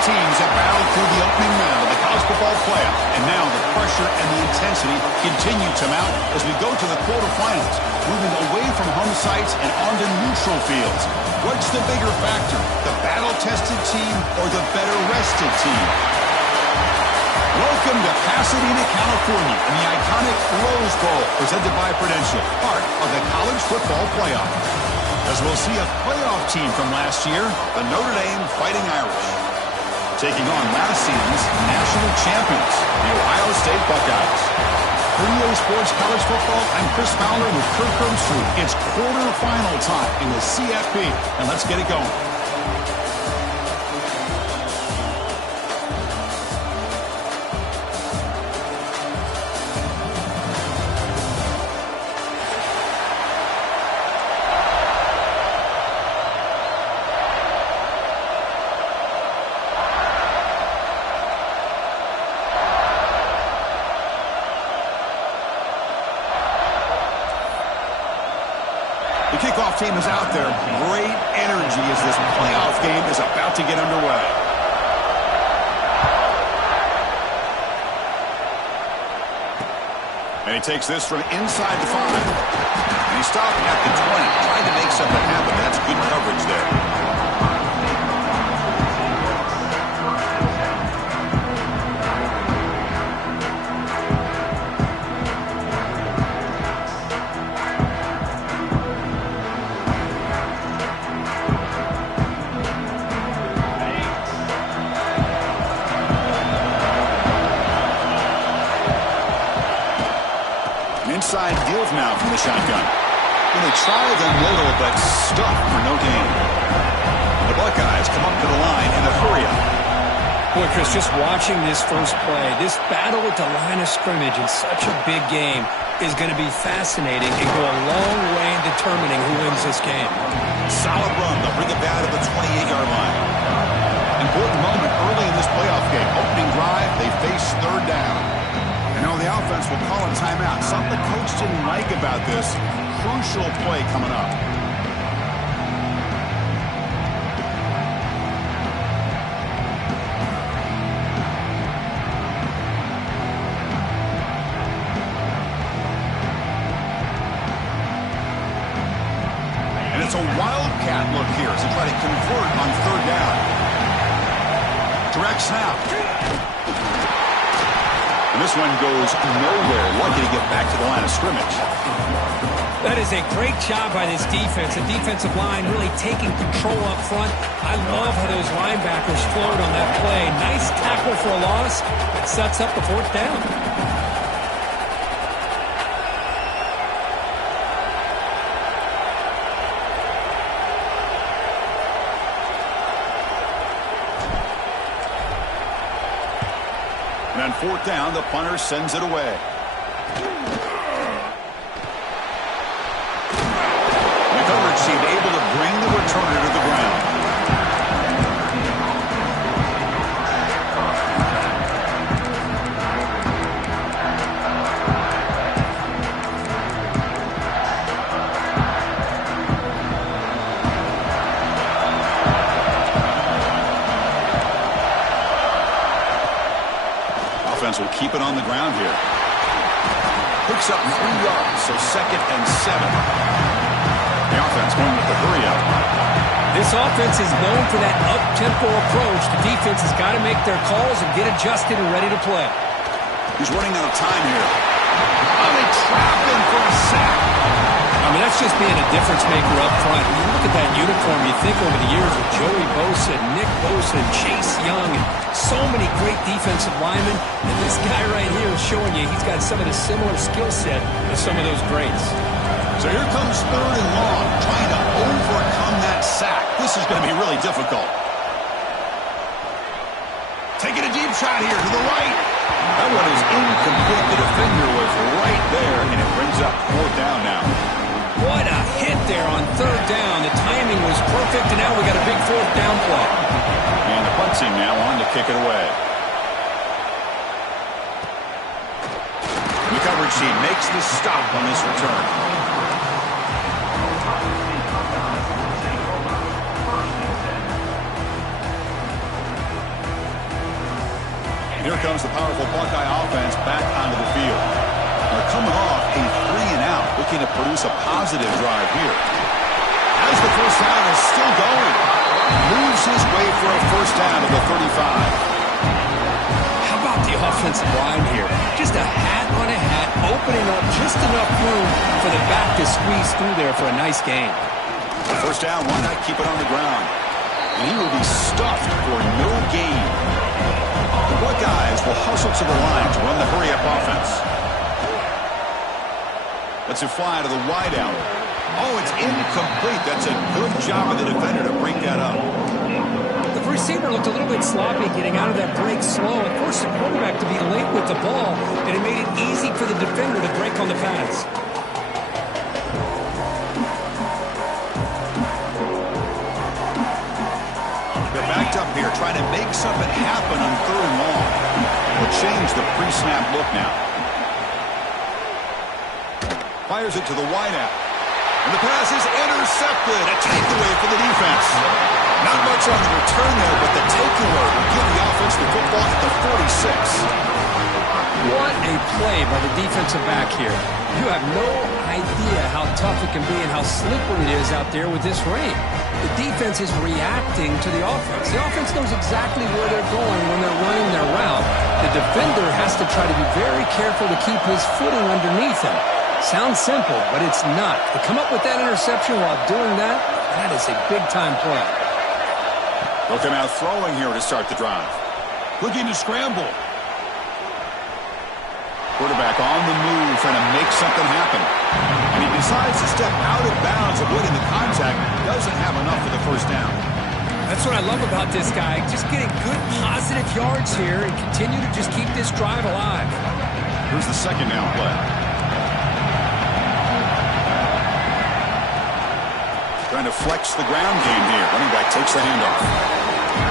teams have battled through the opening round of the college football playoff, and now the pressure and the intensity continue to mount as we go to the quarterfinals, moving away from home sites and onto neutral fields. What's the bigger factor, the battle-tested team or the better-rested team? Welcome to Pasadena, California, in the iconic Rose Bowl, presented by Prudential, part of the college football playoff. As we'll see a playoff team from last year, the Notre Dame Fighting Irish, taking on last season's national champions, the Ohio State Buckeyes. For EA Sports College Football, I'm Chris Fowler with Kirk Herbstreit. It's quarterfinal time in the CFP, and let's get it going. The kickoff team is out there. Great energy as this playoff game is about to get underway. And he takes this from inside the 5. And he stopped at the 20. Trying to make something happen. That's good coverage there. Inside deals now from the shotgun. And they tried them little, but stuck for no gain. The Buckeyes come up to the line in a hurry-up. Boy, Chris, just watching this first play, this battle at the line of scrimmage in such a big game is going to be fascinating and go a long way in determining who wins this game. Solid run. They'll bring it back to the 28-yard line. Important moment early in this playoff game. Opening drive, they face third down. You know, the offense will call a timeout. Something the coach didn't like about this. Crucial play coming up. And it's a wildcat look here as they try to convert on third down. Direct snap. And this one goes nowhere. Lucky to get back to the line of scrimmage. That is a great job by this defense. The defensive line really taking control up front. I love how those linebackers flowed on that play. Nice tackle for a loss. It sets up the fourth down. And on fourth down, the punter sends it away. The coverage team able to bring the returner to the ground. Will keep it on the ground here. Picks up 3 yards, so 2nd and 7. The offense going with the hurry-up. This offense is known for that up-tempo approach. The defense has got to make their calls and get adjusted and ready to play. He's running out of time here. Oh, they trap him for a sack. I mean, that's just being a difference maker up front. You look at that uniform, you think over the years with Joey Bosa, Nick Bosa, and Chase Young, and so many great defensive linemen. And this guy right here is showing you he's got some of the similar skill set as some of those greats. So here comes third and long, trying to overcome that sack. This is going to be really difficult. Taking a deep shot here to the right. That one is incomplete. The defender was right there, and it brings up fourth down now. What a hit there on third down. The timing was perfect, and now we got a big fourth down play. And the punt team now on to kick it away. The coverage team makes the stop on this return. Here comes the powerful Buckeye offense back onto the field. They're coming off a 3-and-out, looking to produce a positive drive here. As the first down is still going, moves his way for a first down to the 35. How about the offensive line here? Just a hat on a hat, opening up just enough room for the back to squeeze through there for a nice gain. First down, why not keep it on the ground? And he will be stuffed for no gain. The Buckeyes will hustle to the line to run the hurry-up offense. Let's it fly to the wideout. Oh, it's incomplete. That's a good job of the defender to break that up. The receiver looked a little bit sloppy getting out of that break slow. It forced the quarterback to be late with the ball, and it made it easy for the defender to break on the pass. They're backed up here, trying to make something happen on 3rd and long. We'll change the pre-snap look now. Fires it to the wideout. And the pass is intercepted. A takeaway for the defense. Not much on the return there, but the takeaway will give the offense the football at the 46. What a play by the defensive back here. You have no idea how tough it can be and how slippery it is out there with this rain. The defense is reacting to the offense. The offense knows exactly where they're going when they're running their route. The defender has to try to be very careful to keep his footing underneath him. Sounds simple, but it's not. To come up with that interception while doing that, that is a big-time play. They'll come out throwing here to start the drive. Looking to scramble. Quarterback on the move, trying to make something happen. And he decides to step out of bounds, avoiding the contact. Doesn't have enough for the first down. That's what I love about this guy. Just getting good, positive yards here and continue to just keep this drive alive. Here's the second down play. Trying to flex the ground game here. Running back takes the handoff.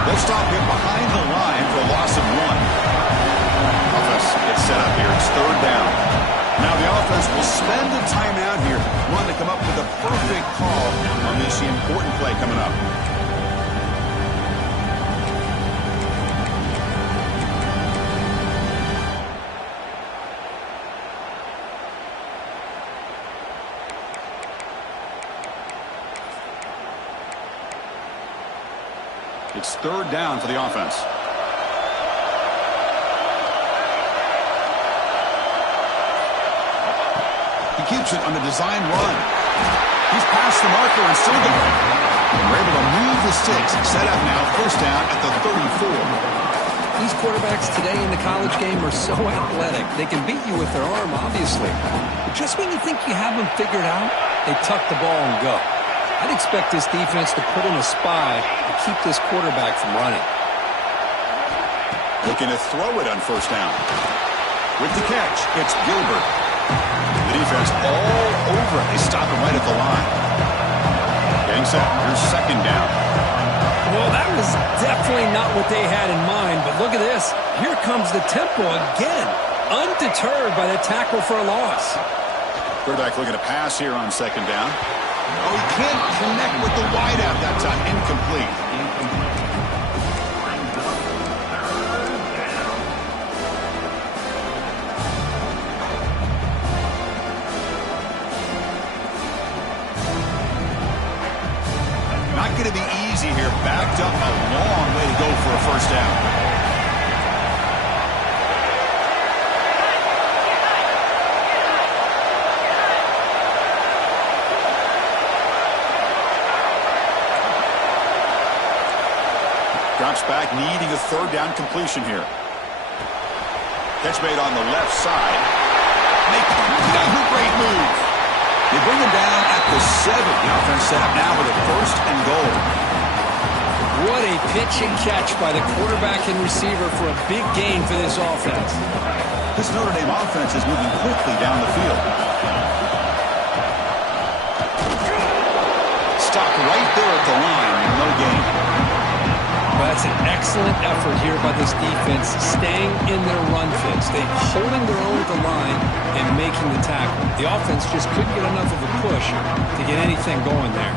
They'll stop him behind the line for a loss of 1. Offense gets set up here. It's 3rd down. Now the offense will spend the timeout here. Want to come up with a perfect call on this important play coming up. It's 3rd down for the offense. He keeps it on the design run. He's past the marker and still going. We're able to move the sticks. Set up now, first down at the 34. These quarterbacks today in the college game are so athletic. They can beat you with their arm, obviously. But just when you think you have them figured out, they tuck the ball and go. I'd expect this defense to put in a spy to keep this quarterback from running. Looking to throw it on first down. With the catch, it's Gilbert. The defense all over it. They stop him right at the line. Getting set. Here's second down. Well, that was definitely not what they had in mind, but look at this. Here comes the tempo again. Undeterred by the tackle for a loss. Quarterback looking to pass here on second down. Oh, he can't connect with the wideout that time. Incomplete. Not going to be easy here. Backed up a long way to go for a first down. Drops back, needing a third down completion here. Catch made on the left side. Great move. They bring him down at the 7. The offense set up now with a first and goal. What a pitch and catch by the quarterback and receiver for a big gain for this offense. This Notre Dame offense is moving quickly down the field. Stopped right there at the line, no gain. That's an excellent effort here by this defense, staying in their run fits. They're holding their own at the line and making the tackle. The offense just couldn't get enough of a push to get anything going there.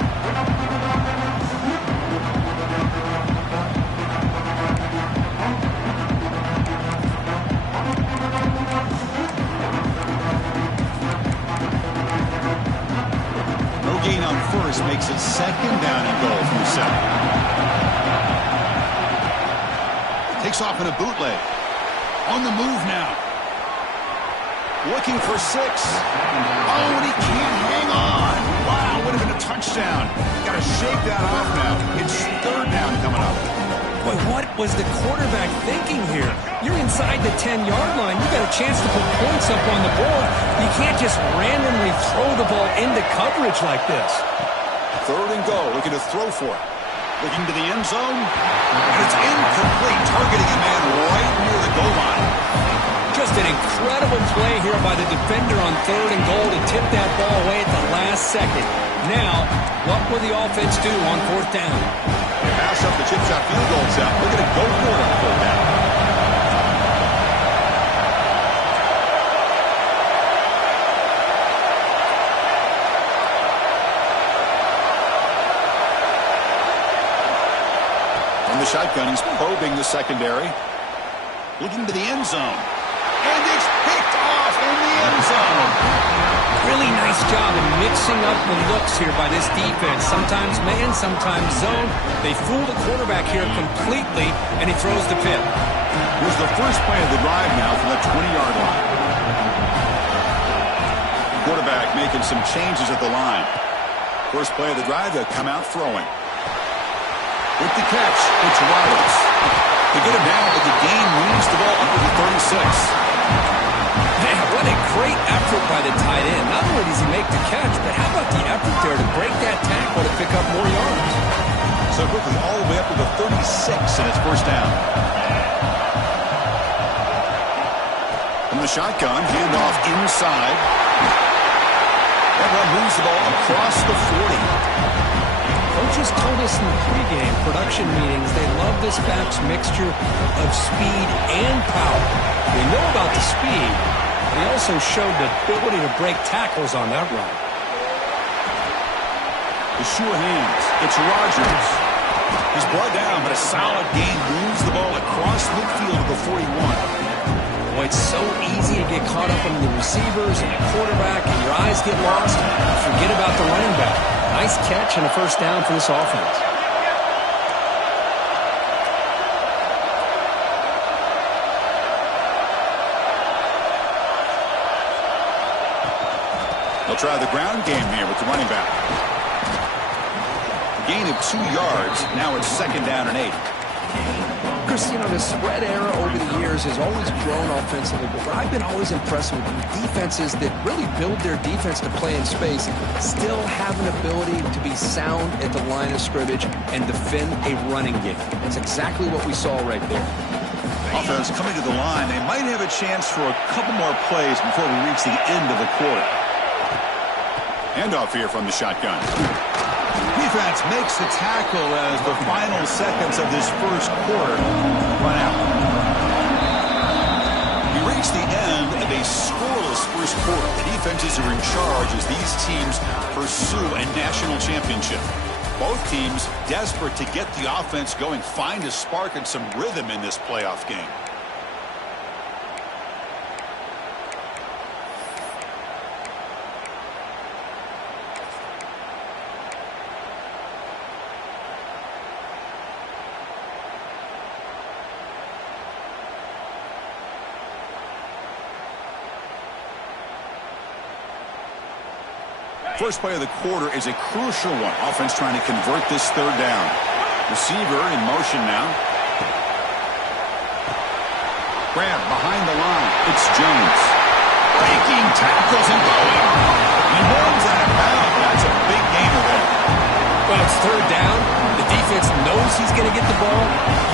makes it second down and goal from the 7. Takes off in a bootleg. On the move now. Looking for 6. Oh, and he can't hang on. Wow, would have been a touchdown. Got to shake that off now. It's third down coming up. Boy, what was the quarterback thinking here? You're inside the 10-yard line. You got a chance to put points up on the board. You can't just randomly throw the ball into coverage like this. Third and goal. Looking to throw for it. Looking to the end zone. And it's incomplete. Targeting a man right near the goal line. Just an incredible play here by the defender on third and goal to tip that ball away at the last second. Now, what will the offense do on fourth down? They pass up the chip shot field goal attempt. Look at it go for it on fourth down. From the shotgun, he's probing the secondary. Looking to the end zone. And it's picked off in the end zone. Really nice job in mixing up the looks here by this defense. Sometimes man, sometimes zone. They fool the quarterback here completely, and he throws the pick. Here's the first play of the drive now from the 20-yard line. Quarterback making some changes at the line. First play of the drive, they'll come out throwing. With the catch, it's Roberts. To get him down, but the gain moves the ball under the 36. Man, what a great effort by the tight end. Not only does he make the catch, but how about the effort there to break that tackle to pick up more yards? So quickly all the way up to the 36 and it's first down. From the shotgun, handoff inside. Everyone moves the ball across the 40. Coaches told us in the pregame production meetings they love this back's mixture of speed and power. We know about the speed, but he also showed the ability to break tackles on that run. The sure hands. It's Rodgers. He's brought down, but a solid gain moves the ball across midfield to the 41. Boy, it's so easy to get caught up in the receivers and the quarterback, and your eyes get lost. Forget about the running back. Nice catch and a first down for this offense. They'll try the ground game here with the running back. A gain of 2 yards. Now it's second down and 8. Chris, you know, the spread era over the years has always grown offensively, but what I've been always impressed with defenses that really build their defense to play in space still have an ability to be sound at the line of scrimmage and defend a running game. That's exactly what we saw right there. Offense coming to the line. They might have a chance for a couple more plays before we reach the end of the quarter. Handoff here from the shotgun. Defense makes the tackle as the final seconds of this first quarter run out. We reach the end of a scoreless first quarter. The defenses are in charge as these teams pursue a national championship. Both teams desperate to get the offense going, find a spark and some rhythm in this playoff game. First play of the quarter is a crucial one. Offense trying to convert this third down. Receiver in motion now. Grab behind the line. It's Jones. Breaking tackles and going. He runs out of bounds. That's a big gainer there. Well, it's third down. The defense knows he's going to get the ball.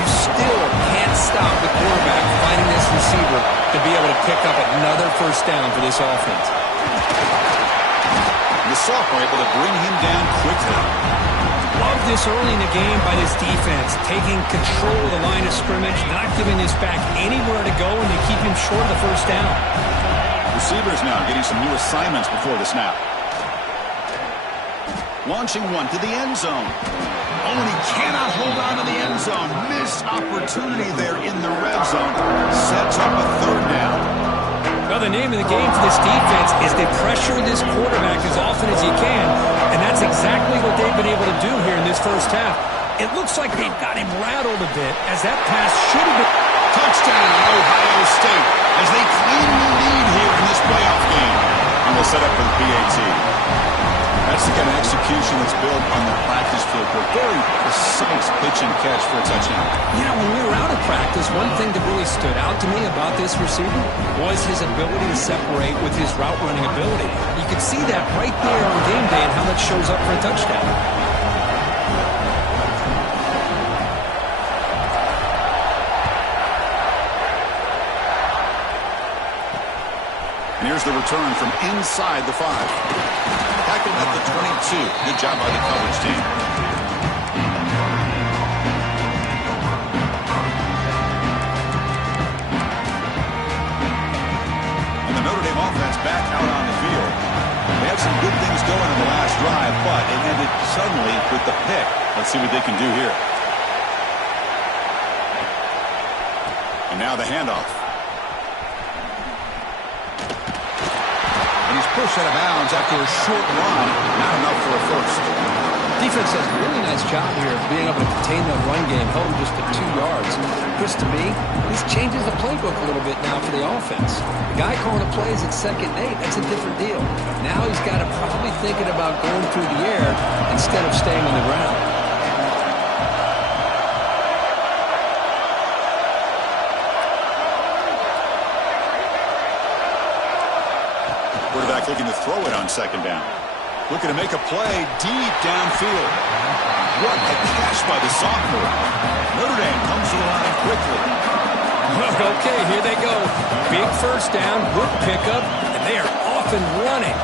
You still can't stop the quarterback finding this receiver to be able to pick up another first down for this offense. The sophomore able to bring him down quickly. Love this early in the game by this defense, taking control of the line of scrimmage, not giving this back anywhere to go, and they keep him short of the first down. Receivers now getting some new assignments before the snap. Launching one to the end zone. Oh, and he cannot hold on to the end zone. Missed opportunity there in the red zone. Sets up a third down. Well, Well, the name of the game for this defense is they pressure this quarterback as often as you can, and that's exactly what they've been able to do here in this first half. It looks like they've got him rattled a bit, as that pass should have been... Touchdown, Ohio State, as they cleanly lead here in this playoff game. And we'll set up for the PAT. That's the kind of execution that's built on the practice field. A very precise pitch and catch for a touchdown. You know, when we were out of practice, one thing that really stood out to me about this receiver was his ability to separate with his route running ability. You could see that right there on game day and how that shows up for a touchdown. And here's the return from inside the 5. Tackled at the 22. Good job by the coverage team. And the Notre Dame offense back out on the field. They had some good things going in the last drive, but it ended suddenly with the pick. Let's see what they can do here. And now the handoff. Pushed out of bounds after a short run. Not enough for a first. Defense does a really nice job here of being able to contain that run game, held him just to 2 yards. Chris, to me, this changes the playbook a little bit now for the offense. The guy calling the plays at 2nd and 8, that's a different deal. Now he's got to probably thinking about going through the air instead of staying on the ground. Quarterback looking to throw it on 2nd down. Looking to make a play deep downfield. What a catch by the sophomore. Notre Dame comes to the line quickly. Okay, here they go. Big first down, good pickup, and they are off and running.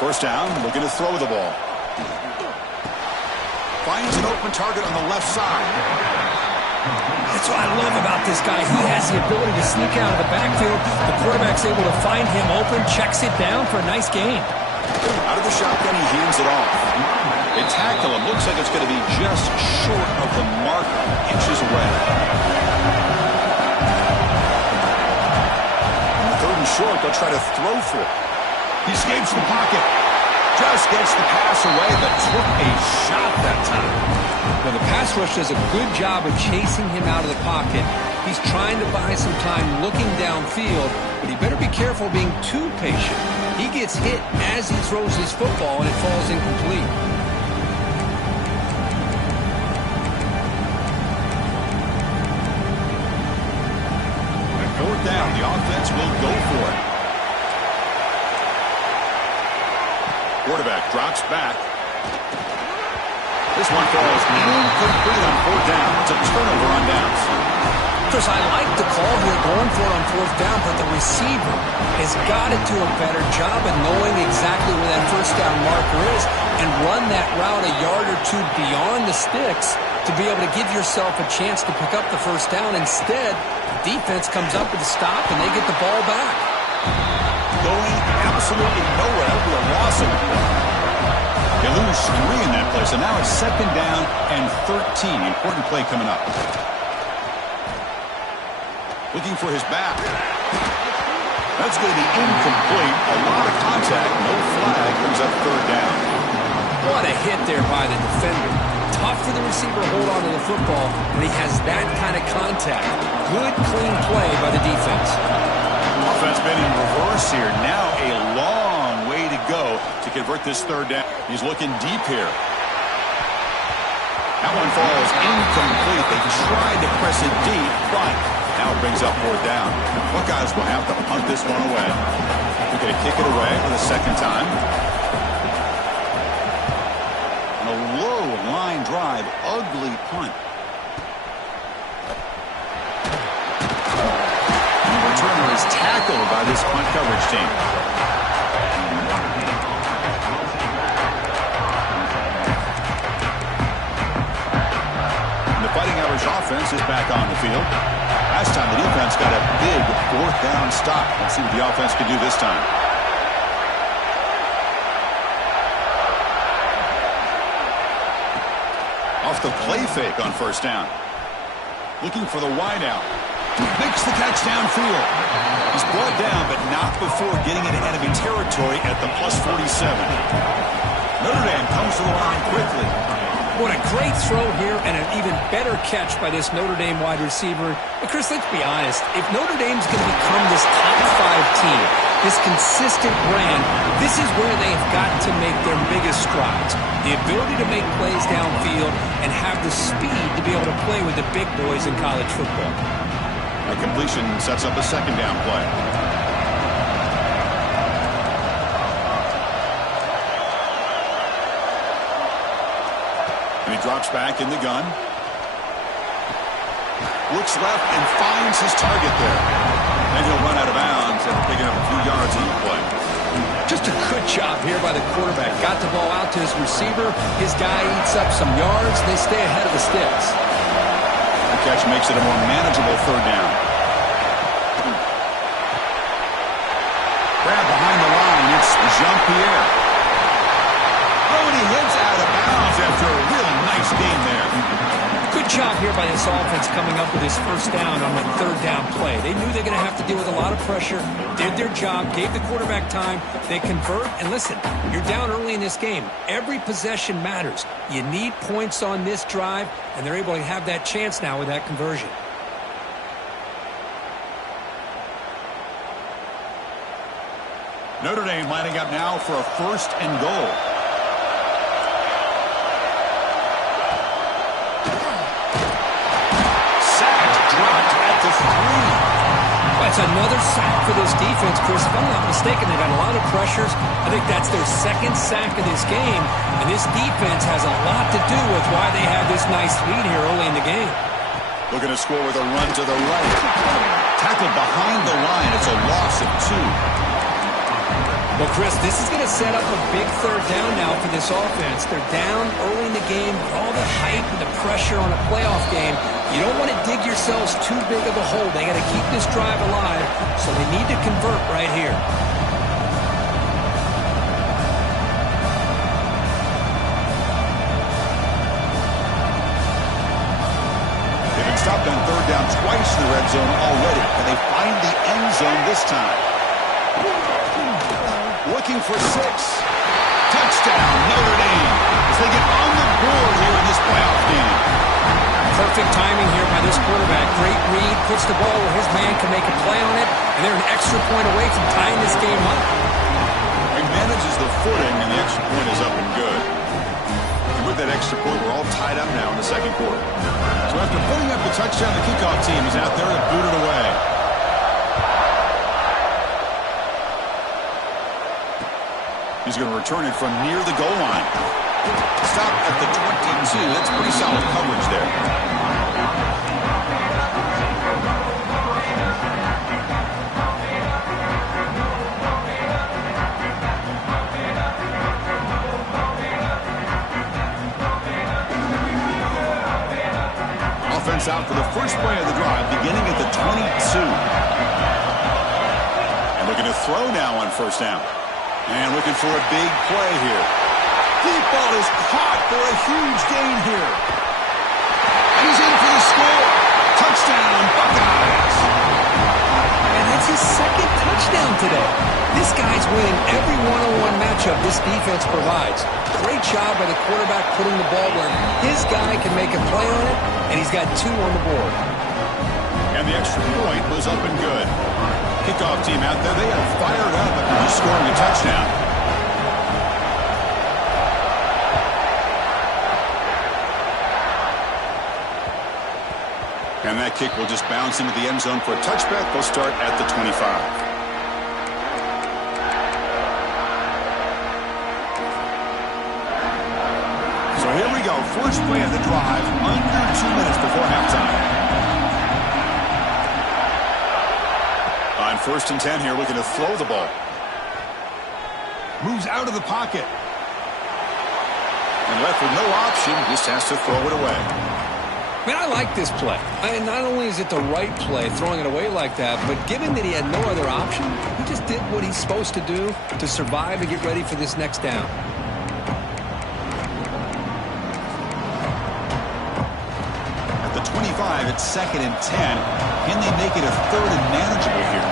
First down, looking to throw the ball. Finds an open target on the left side. That's what I love about this guy. He has the ability to sneak out of the backfield. The quarterback's able to find him open, checks it down for a nice gain. Out of the shotgun, he hands it off. They tackle him. Looks like it's going to be just short of the mark, inches away. On the 3rd and short, they'll try to throw for it. He escapes the pocket. Just gets the pass away, but took a shot that time. Well, the pass rush does a good job of chasing him out of the pocket. He's trying to buy some time looking downfield, but he better be careful being too patient. He gets hit as he throws his football, and it falls incomplete. And 4th down, the offense will go for it. Quarterback drops back. This one falls incomplete on 4th down. It's a turnover on downs. Chris, I like the call here going for it on 4th down, but the receiver has got to do a better job of knowing exactly where that first down marker is and run that route a yard or 2 beyond the sticks to be able to give yourself a chance to pick up the first down. Instead, the defense comes up with a stop and they get the ball back. Going absolutely nowhere. That would be a loss of it. They lose 3 in that play, so now it's 2nd down and 13. Important play coming up. Looking for his back. That's going to be incomplete. A lot of contact. No flag. Brings up 3rd down. What a hit there by the defender. Tough for the receiver to hold on to the football when he has that kind of contact. Good, clean play by the defense. Offense been in reverse here. Now a long way to go to convert this 3rd down. He's looking deep here. That one falls incomplete. They tried to press it deep, but now it brings up 4th down. Buckeyes will have to punt this one away. They're going to kick it away for the 2nd time. And a low line drive, ugly punt. The returner is tackled by this punt coverage team. Fighting Irish offense is back on the field. Last time the defense got a big 4th down stop. Let's see what the offense can do this time. Off the play fake on 1st down. Looking for the wide out. Makes the catch downfield. He's brought down, but not before getting into enemy territory at the plus 47. Notre Dame comes to the line quickly. What a great throw here and an even better catch by this Notre Dame wide receiver. But Chris, let's be honest. If Notre Dame's going to become this top 5 team, this consistent brand, this is where they've got to make their biggest strides. The ability to make plays downfield and have the speed to be able to play with the big boys in college football. A completion sets up a second down play. And he drops back in the gun. Looks left and finds his target there. And he'll run out of bounds after picking up a few yards on the play. Just a good job here by the quarterback. Got the ball out to his receiver. His guy eats up some yards. They stay ahead of the sticks. The catch makes it a more manageable third down. Grab behind the line. It's Jean-Pierre. Oh, and he heads out of bounds after a really nice game there. Good job here by this offense coming up with his first down on the third down play. They knew they were going to have to deal with a lot of pressure, did their job, gave the quarterback time. They convert, and listen, you're down early in this game. Every possession matters. You need points on this drive, and they're able to have that chance now with that conversion. Notre Dame lining up now for a first and goal. That's another sack for this defense, Chris. If I'm not mistaken, they've had a lot of pressures. I think that's their second sack of this game. And this defense has a lot to do with why they have this nice lead here early in the game. Looking to score with a run to the right. Tackled behind the line. It's a loss of 2. Well, Chris, this is going to set up a big third down now for this offense. They're down early in the game with all the hype and the pressure on a playoff game. You don't want to dig yourselves too big of a hole. They got to keep this drive alive, so they need to convert right here. They've been stopped on third down twice in the red zone already, and they find the end zone this time. Looking for 6. Touchdown, Notre Dame, as they get on the board here in this playoff game. Perfect timing here by this quarterback. Great read, puts the ball where his man can make a play on it, and they're an extra point away from tying this game up. He manages the footing, and the extra point is up and good. And with that extra point, we're all tied up now in the second quarter. So after putting up the touchdown, the kickoff team is out there to boot it away. He's going to return it from near the goal line. Stop at the 22. That's pretty solid coverage there. Offense out for the first play of the drive, beginning at the 22. And looking to throw now on first down. And looking for a big play here. Deep ball is caught for a huge gain here. And he's in for the score. Touchdown, Buckeyes. And that's his second touchdown today. This guy's winning every one-on-one matchup this defense provides. Great job by the quarterback putting the ball where his guy can make a play on it, and he's got 2 on the board. And the extra point was up and good. Kickoff team out there, they are fired up after just scoring a touchdown. And that kick will just bounce into the end zone for a touchback. They'll start at the 25. So here we go. First play of the drive, under 2 minutes before halftime. On first and 10 here, looking to throw the ball. Moves out of the pocket. And left with no option, just has to throw it away. Man, I like this play. Not only is it the right play, throwing it away like that, but given that he had no other option, he just did what he's supposed to do to survive and get ready for this next down. At the 25, drive at 2nd and 10. Can they make it a 3rd and manageable here?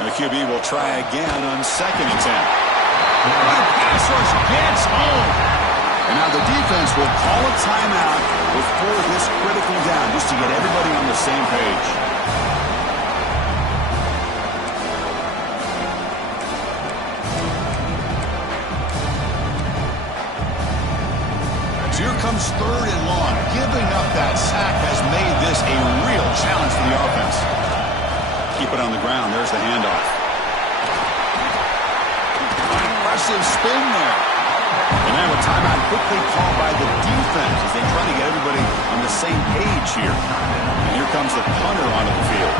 And the QB will try again on 2nd and 10. The pass rush gets home. And now the defense will call a timeout before this critical down, just to get everybody on the same page. Here comes 3rd and long. Giving up that sack has made this a real challenge for the offense. Keep it on the ground. There's the handoff. Impressive spin there. And now a timeout quickly called by the defense as they try to get everybody on the same page here. And here comes the punter onto the field.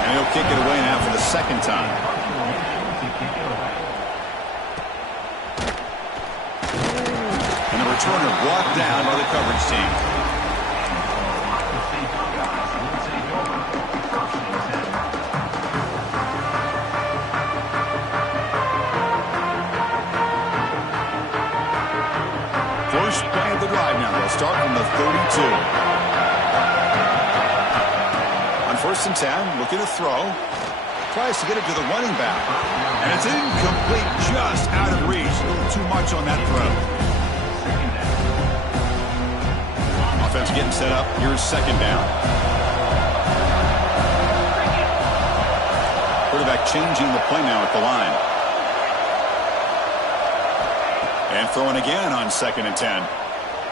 And he'll kick it away now for the 2nd time. Returner brought down by the coverage team. First play of the drive now. They'll start from the 32. On 1st and 10, looking to throw. Tries to get it to the running back. And it's incomplete, just out of reach. A little too much on that throw. Offense getting set up. Here's 2nd down. Quarterback changing the play now at the line. And throwing again on 2nd and 10.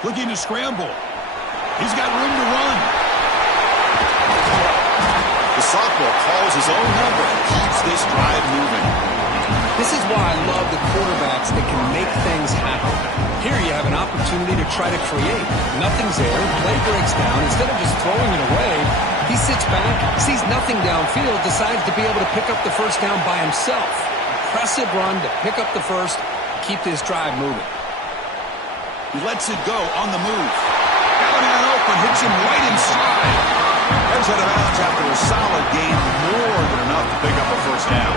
Looking to scramble. He's got room to run. The sophomore calls his own number and keeps this drive moving. This is why I love the quarterbacks that can make things happen. Here you have an opportunity to try to create. Nothing's there. Play breaks down. Instead of just throwing it away, he sits back, sees nothing downfield, decides to be able to pick up the 1st down by himself. Impressive run to pick up the 1st, keep this drive moving. He lets it go on the move. Out and open, hits him right in stride. Heads out of bounds after a solid gain, more than enough to pick up a 1st down.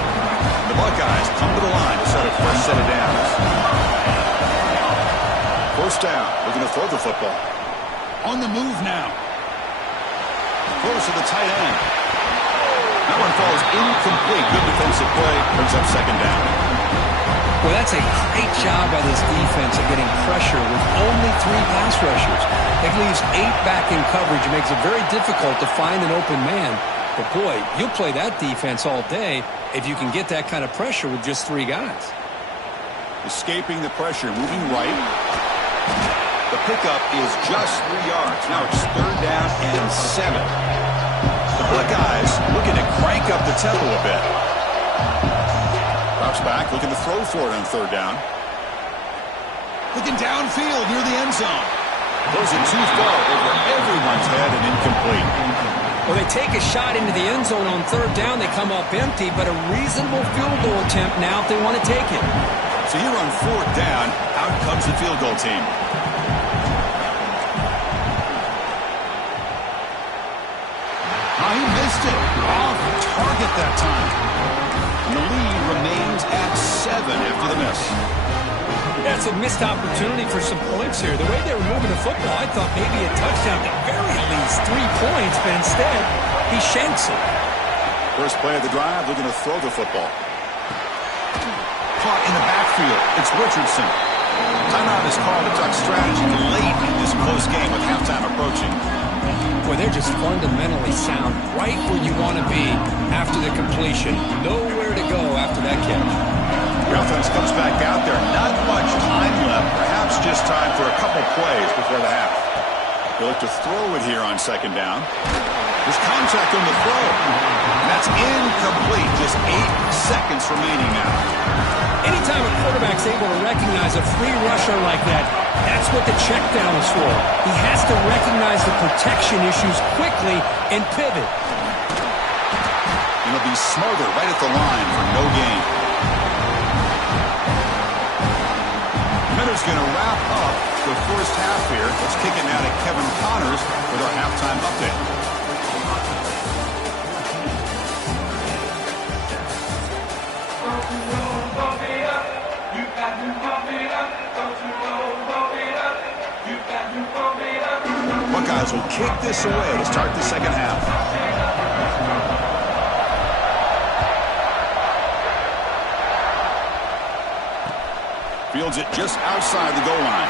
The Buckeyes come to the line to start a fresh set of downs. 1st down. Looking to throw the football. On the move now. Throws to the tight end. That one falls incomplete. Good defensive play. Brings up 2nd down. Well, that's a great job by this defense of getting pressure with only 3 pass rushers. That leaves 8 back in coverage. It makes it very difficult to find an open man. But, boy, you'll play that defense all day if you can get that kind of pressure with just 3 guys. Escaping the pressure, moving right. The pickup is just 3 yards. Now it's 3rd down and 7. The Buckeyes looking to crank up the tempo a bit. Drops back, looking to throw for it on 3rd down. Looking downfield near the end zone. Throws it too far over everyone's head and incomplete. Well, they take a shot into the end zone on 3rd down. They come up empty, but a reasonable field goal attempt now if they want to take it. So here on 4th down, out comes the field goal team. He missed it. Off target that time. And the lead remains at 7 after the miss. Yeah, it's a missed opportunity for some points here. The way they were moving the football, I thought maybe a touchdown, at the very least 3 points, but instead, he shanks it. First play of the drive, looking to throw the football. Caught in the backfield. It's Richardson. Timeout is called to talk strategy late in this close game with halftime approaching. Boy, they're just fundamentally sound, right where you want to be after the completion. Nowhere to go after that catch. The offense comes back out there. Not much time left. Perhaps just time for a couple plays before the half. They look to throw it here on 2nd down. There's contact on the throw. And that's incomplete. Just 8 seconds remaining now. Anytime a quarterback's able to recognize a free rusher like that, that's what the check down is for. He has to recognize the protection issues quickly and pivot. And he'll be smothered right at the line for no gain. Minter's going to wrap up the first half here. Let's kick it now to Kevin Connors with our halftime update. Buckeyes will kick this away to start the second half. Fields it just outside the goal line.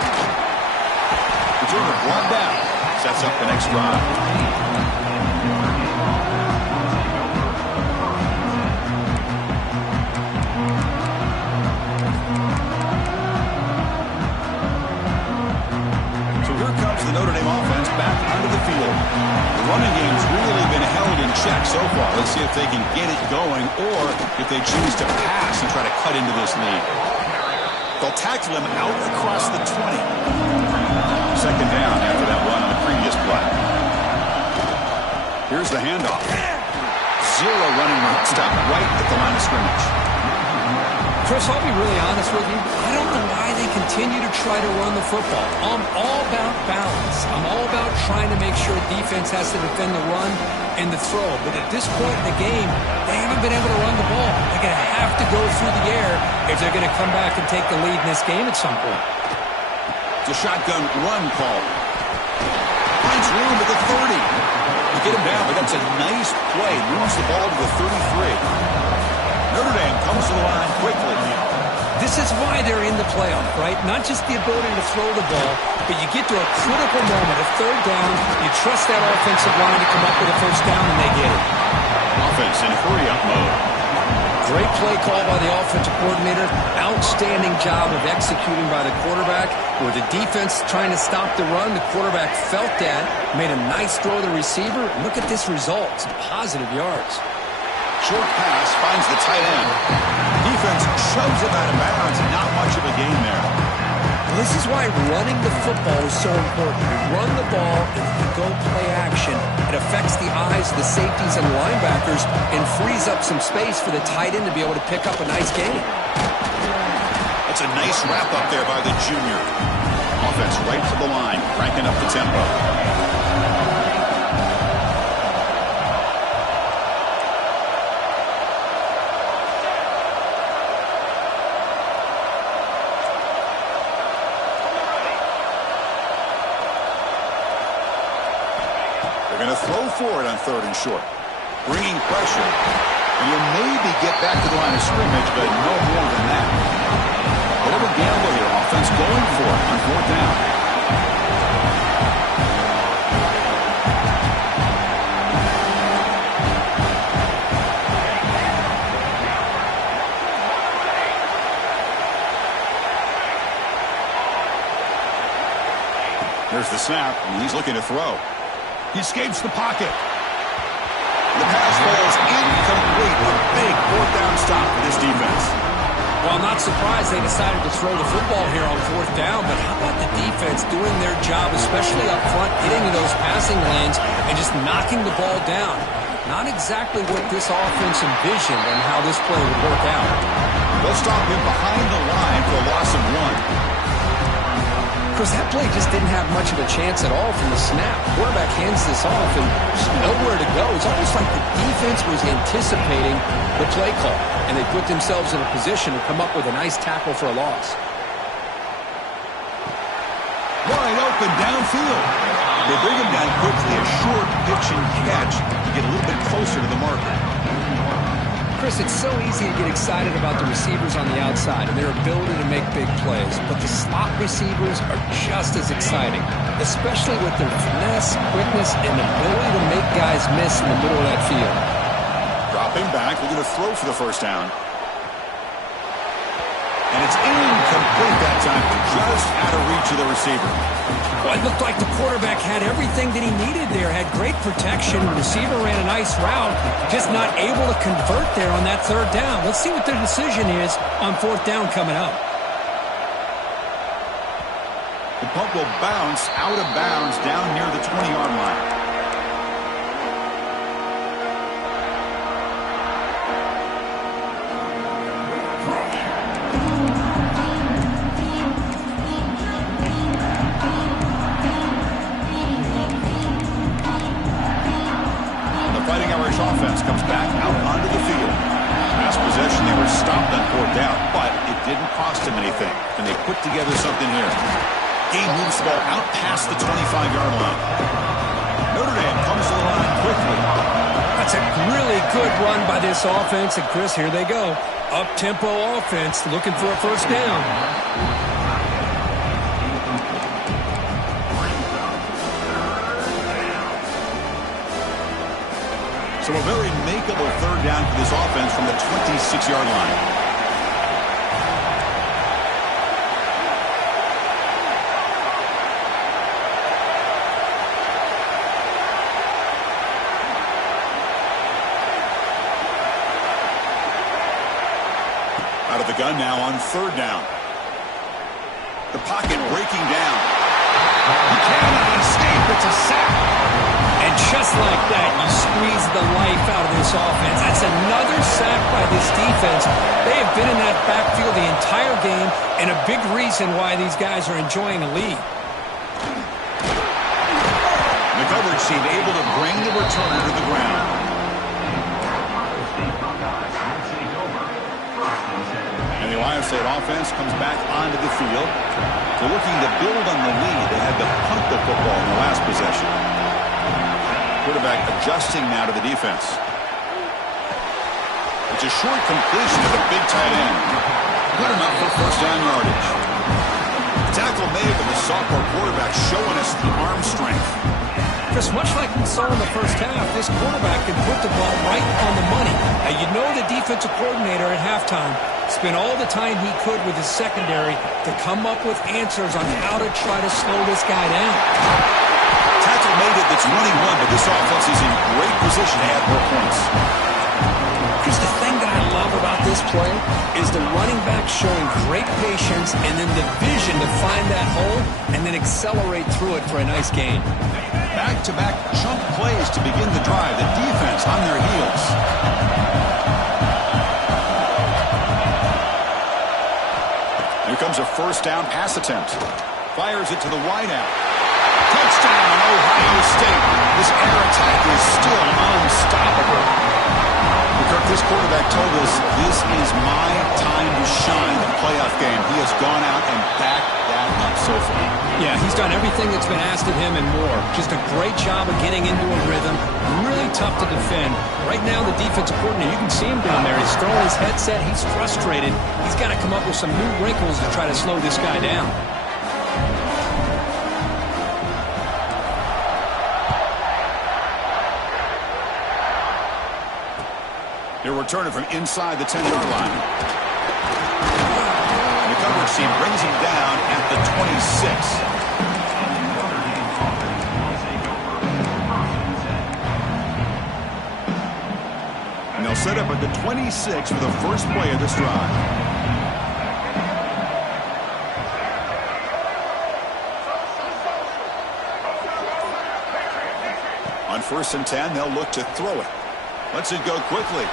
Returner brought down. Sets up the next drive. The Notre Dame offense back onto the field. The running game's really been held in check so far. Let's see if they can get it going or if they choose to pass and try to cut into this lead. They'll tackle him out across the 20. Second down after that run on the previous play. Here's the handoff. Zero running room. Stop right at the line of scrimmage. Chris, I'll be really honest with you. I don't know why they continue to try to run the football. I'm all about balance. I'm all about trying to make sure defense has to defend the run and the throw. But at this point in the game, they haven't been able to run the ball. They're going to have to go through the air if they're going to come back and take the lead in this game at some point. It's a shotgun run call. Finds room at the 30. You get him down, but that's a nice play. Moves the ball to the 33. Notre Dame comes to the line quickly. This is why they're in the playoff, right? Not just the ability to throw the ball, but you get to a critical moment, a third down, you trust that offensive line to come up with a first down, and they get it. Offense in hurry-up mode. Great play call by the offensive coordinator. Outstanding job of executing by the quarterback. With the defense trying to stop the run, the quarterback felt that, made a nice throw to the receiver. Look at this result. Some positive yards. Short pass finds the tight end. Defense shoves it out of bounds, and not much of a gain there. This is why running the football is so important. You run the ball, and you go play action. It affects the eyes of the safeties and linebackers and frees up some space for the tight end to be able to pick up a nice gain. That's a nice wrap-up there by the junior. Offense right to the line, cranking up the tempo. Going to throw forward on third and short. Bringing pressure. And you'll maybe get back to the line of scrimmage, but no more than that. Bit of a gamble here. Offense going for it on fourth down. There's the snap, and he's looking to throw. He escapes the pocket. The pass falls incomplete. A big fourth down stop for this defense. Well, I'm not surprised they decided to throw the football here on fourth down, but how about the defense doing their job, especially up front, getting to those passing lanes and just knocking the ball down? Not exactly what this offense envisioned and how this play would work out. They'll stop him behind the line for a loss of 1. Chris, that play just didn't have much of a chance at all from the snap. Quarterback hands this off and there's nowhere to go. It's almost like the defense was anticipating the play call, and they put themselves in a position to come up with a nice tackle for a loss. Wide open downfield. They bring him down quickly, a short pitch and catch to get a little bit closer to the marker. Chris, it's so easy to get excited about the receivers on the outside and their ability to make big plays, but the slot receivers are just as exciting, especially with their finesse, quickness, and ability to make guys miss in the middle of that field. Dropping back, looking to throw for the first down. And it's incomplete that time, just out of reach of the receiver. Well, it looked like the quarterback had everything that he needed there, had great protection. The receiver ran a nice route, just not able to convert there on that third down. Let's see what their decision is on fourth down coming up. The punt will bounce out of bounds down near the 20-yard line. Offense comes back out onto the field. Last possession, they were stopped on fourth down, but it didn't cost them anything, and they put together something here. Game moves the ball out past the 25-yard line. Notre Dame comes to the line quickly. That's a really good run by this offense. And, Chris, here they go. Up-tempo offense looking for a first down. So a very makeable third down for this offense from the 26-yard line. Out of the gun now on third down. The pocket breaking down. He cannot escape. It's a sack. And just like that, you squeeze the life out of this offense. That's another sack by this defense. They have been in that backfield the entire game, and a big reason why these guys are enjoying a lead. The coverage team able to bring the returner to the ground. And the Ohio State offense comes back onto the field. They're looking to build on the lead. They had to punt the football in the last possession. Quarterback adjusting now to the defense. It's a short completion to the big tight end. Good enough for first down yardage. The tackle made by the sophomore quarterback showing us the arm strength. Chris, much like we saw in the first half, this quarterback can put the ball right on the money. Now, you know the defensive coordinator at halftime spent all the time he could with his secondary to come up with answers on how to try to slow this guy down. Tackle made it. That's running one, but this offense is in great position to add more points. Here's the thing that I love about this play is the running back showing great patience and then the vision to find that hole and then accelerate through it for a nice gain. Back-to-back chunk plays to begin the drive. The defense on their heels. Here comes a first down pass attempt. Fires it to the wideout. Touchdown, Ohio State. This air attack is still unstoppable. Kirk, this quarterback told us this is my time to shine in a playoff game. He has gone out and backed that up so far. Yeah, he's done everything that's been asked of him and more. Just a great job of getting into a rhythm. Really tough to defend. Right now, the defensive coordinator, you can see him down there. He's throwing his headset. He's frustrated. He's got to come up with some new wrinkles to try to slow this guy down. They're returning from inside the 10-yard line. The coverage team brings him down at the 26. And they'll set up at the 26 for the first play of this drive. On 1st and 10, they'll look to throw it. Lets it go quickly.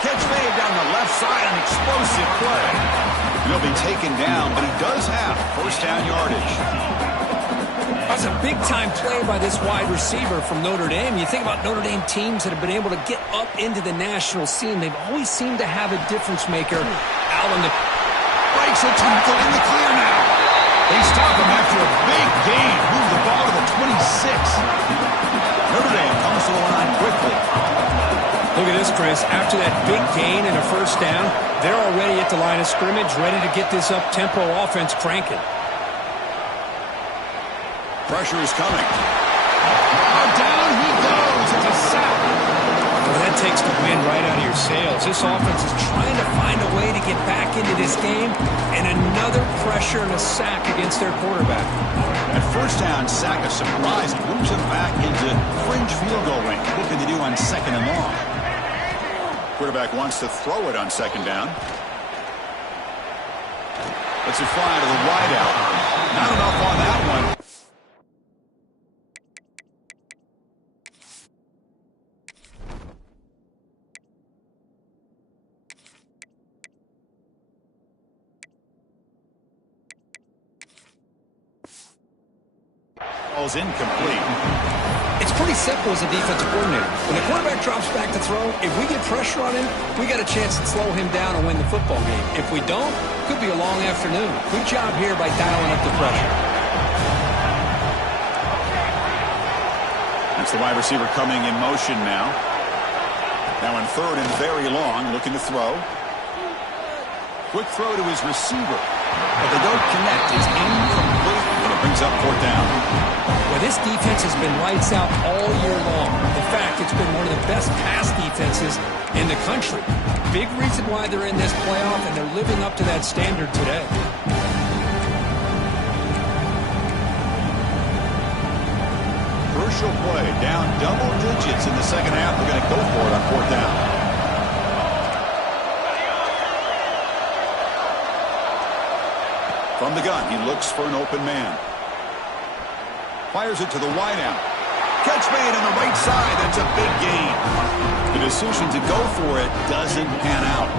Catch made down the left side, an explosive play. He'll be taken down, but he does have first down yardage. That's a big-time play by this wide receiver from Notre Dame. You think about Notre Dame teams that have been able to get up into the national scene. They've always seemed to have a difference maker out on the... Breaks a tackle in the clear now. They stop him after a big gain. Move the ball to the 26. Notre Dame comes to the line quickly. Look at this, Chris. After that big gain and a first down, they're already at the line of scrimmage, ready to get this up-tempo offense cranking. Pressure is coming. Down he goes. It's a sack. Well, that takes the wind right out of your sails. This offense is trying to find a way to get back into this game, and another pressure and a sack against their quarterback. At first down, sack a surprise. It moves him back into fringe field goal range. Looking to do on 2nd and long. Quarterback wants to throw it on 2nd down. Lets it fly to the wideout. Not enough on that one. Ball's incomplete. It's pretty simple as a defensive coordinator. When the quarterback drops back to throw, if we get pressure on him, we got a chance to slow him down and win the football game. If we don't, it could be a long afternoon. Good job here by dialing up the pressure. And That's the wide receiver coming in motion now. Now in third and very long, looking to throw. Quick throw to his receiver. But they don't connect. It's incomplete, and it brings up fourth down. Well, this defense has been lights out all year long. In fact, it's been one of the best pass defenses in the country. Big reason why they're in this playoff, and they're living up to that standard today. Crucial play, down double digits in the second half. They're going to go for it on fourth down. From the gun, he looks for an open man. Fires it to the wideout. Catch made on the right side. That's a big gain. The decision to go for it doesn't pan out.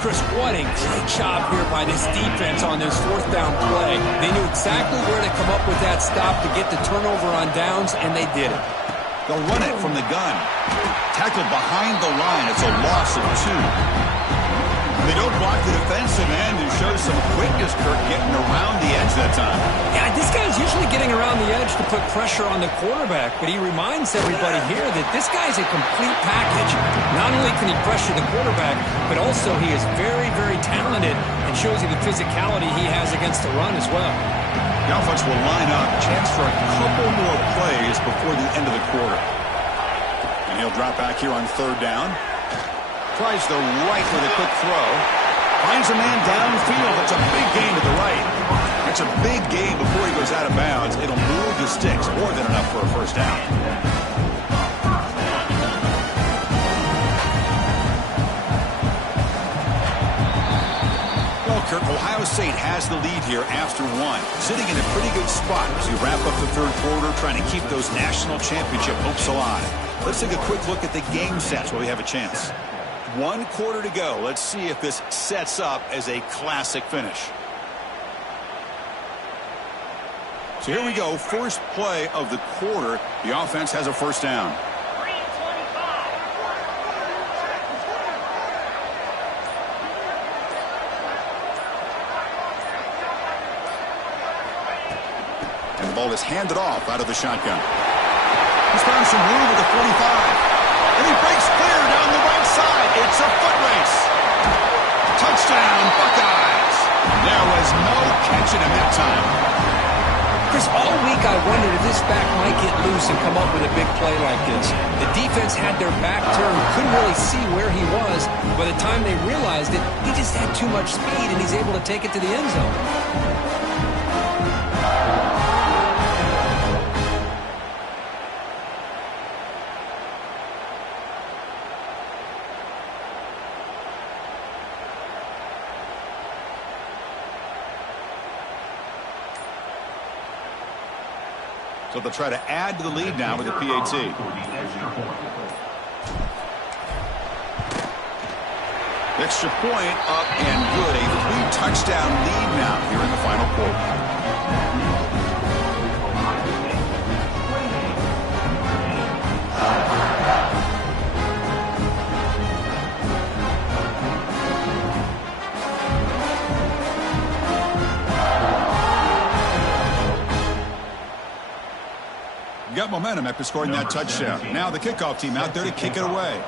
Chris, what a great job here by this defense on this fourth down play. They knew exactly where to come up with that stop to get the turnover on downs, and they did it. They'll run it from the gun. Tackled behind the line. It's a loss of 2. They don't block the defensive end, who shows some quickness, Kirk, getting around the edge that time. Yeah, this guy's usually getting around the edge to put pressure on the quarterback, but he reminds everybody here that this guy's a complete package. Not only can he pressure the quarterback, but also he is very, very talented and shows you the physicality he has against the run as well. The offense will line up, chance for a couple more plays before the end of the quarter. And he'll drop back here on third down. Tries the right with a quick throw. Finds a man downfield. That's a big gain to the right. That's a big gain before he goes out of bounds. It'll move the sticks. More than enough for a first down. Well, Kirk, Ohio State has the lead here after 1. Sitting in a pretty good spot as we wrap up the third quarter, trying to keep those national championship hopes alive. Let's take a quick look at the game sets while we have a chance. 1 quarter to go. Let's see if this sets up as a classic finish. So here we go. First play of the quarter. The offense has a first down. And the ball is handed off out of the shotgun. He's found some room at the 45. And he breaks clear down the right side. It's a foot race. Touchdown, Buckeyes. There was no catching him that time. Chris, all week I wondered if this back might get loose and come up with a big play like this. The defense had their back turned, couldn't really see where he was. By the time they realized it, he just had too much speed, and he's able to take it to the end zone. So they'll try to add to the lead now with the PAT. Extra point up and good. A 3-touchdown lead now here in the final quarter. Got momentum after scoring that touchdown. Now the kickoff team out there to kick it away.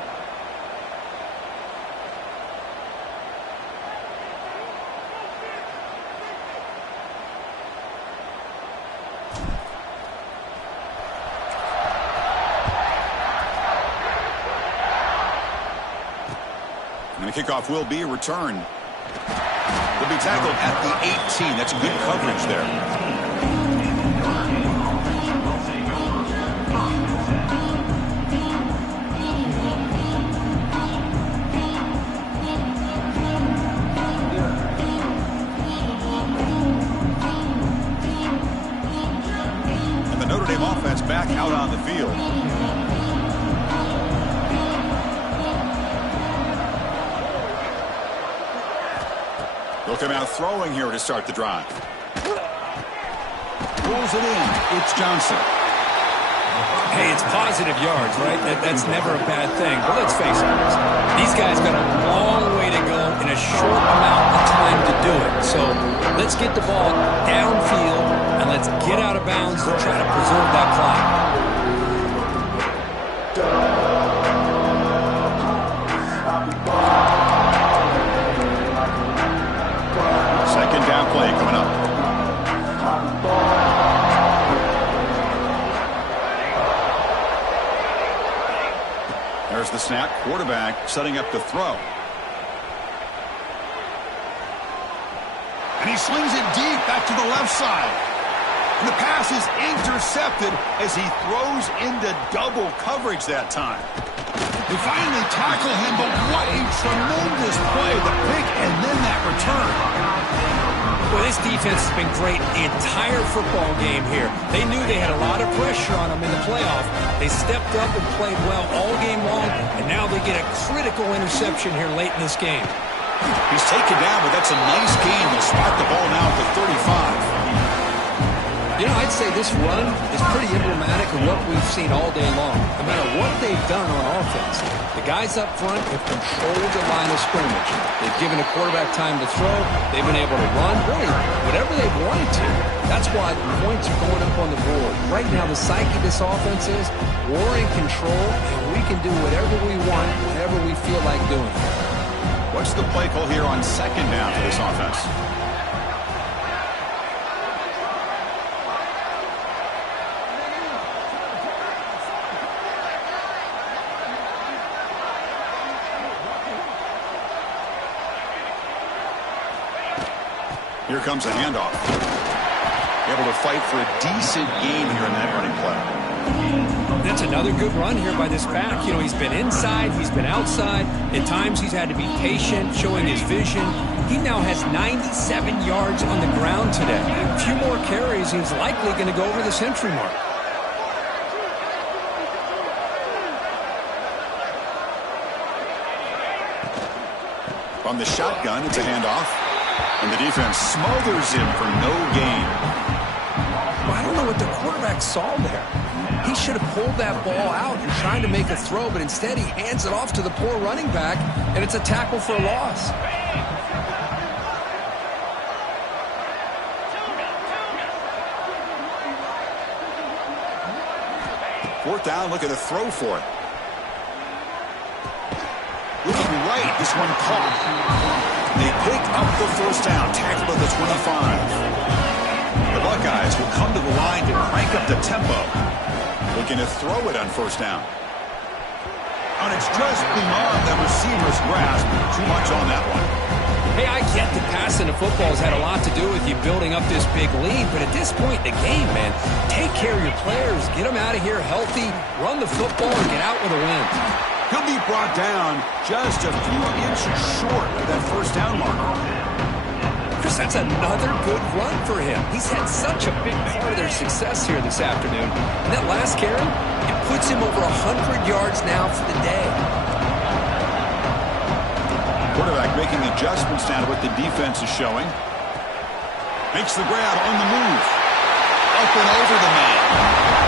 And the kickoff will be returned. They'll be tackled at the 18. That's good coverage there. Back out on the field. They'll come out throwing here to start the drive. Pulls it in. It's Johnson. Hey, it's positive yards, right? That's never a bad thing. But let's face it, these guys got a long way to go in a short amount of time to do it. So let's get the ball downfield and let's get out of bounds and try to preserve that clock. There's the snap. Quarterback setting up to throw. And he slings it deep back to the left side. And the pass is intercepted as he throws into double coverage that time. They finally tackle him, but what a tremendous play. The pick and then that return. Well, this defense has been great the entire football game here. They knew they had a lot of pressure on them in the playoff. They stepped up and played well all game long, and now they get a critical interception here late in this game. He's taken down, but that's a nice gain. They'll spot the ball now at the 35. You know, I'd say this run is pretty emblematic of what we've seen all day long. No matter what they've done on offense, the guys up front have controlled the line of scrimmage. They've given the quarterback time to throw. They've been able to run, really, whatever they've wanted to. That's why the points are going up on the board. Right now, the psyche of this offense is we're in control, and we can do whatever we want, whenever we feel like doing it. What's the play call here on second down for this offense? Here comes a handoff. Able to fight for a decent gain here in that running play. That's another good run here by this back. You know, he's been inside, he's been outside. At times he's had to be patient, showing his vision. He now has 97 yards on the ground today. A few more carries, he's likely going to go over the century mark. From the shotgun, it's a handoff. And the defense smothers him for no gain. Well, I don't know what the quarterback saw there. He should have pulled that ball out and tried to make a throw, but instead he hands it off to the poor running back, and it's a tackle for a loss. Fourth down, look at the throw for it. Looking right, this one caught. They pick up the first down, tackled at the 25. The Buckeyes will come to the line to crank up the tempo. Looking to throw it on first down. And it's just beyond the receiver's grasp. Too much on that one. Hey, I get that passing the football has had a lot to do with you building up this big lead, but at this point in the game, man, take care of your players. Get them out of here healthy, run the football, and get out with a win. He'll be brought down just a few inches short of that first down marker. Chris, that's another good run for him. He's had such a big part of their success here this afternoon. And that last carry, it puts him over 100 yards now for the day. Quarterback making adjustments now to what the defense is showing. Makes the grab on the move. Up and over the man.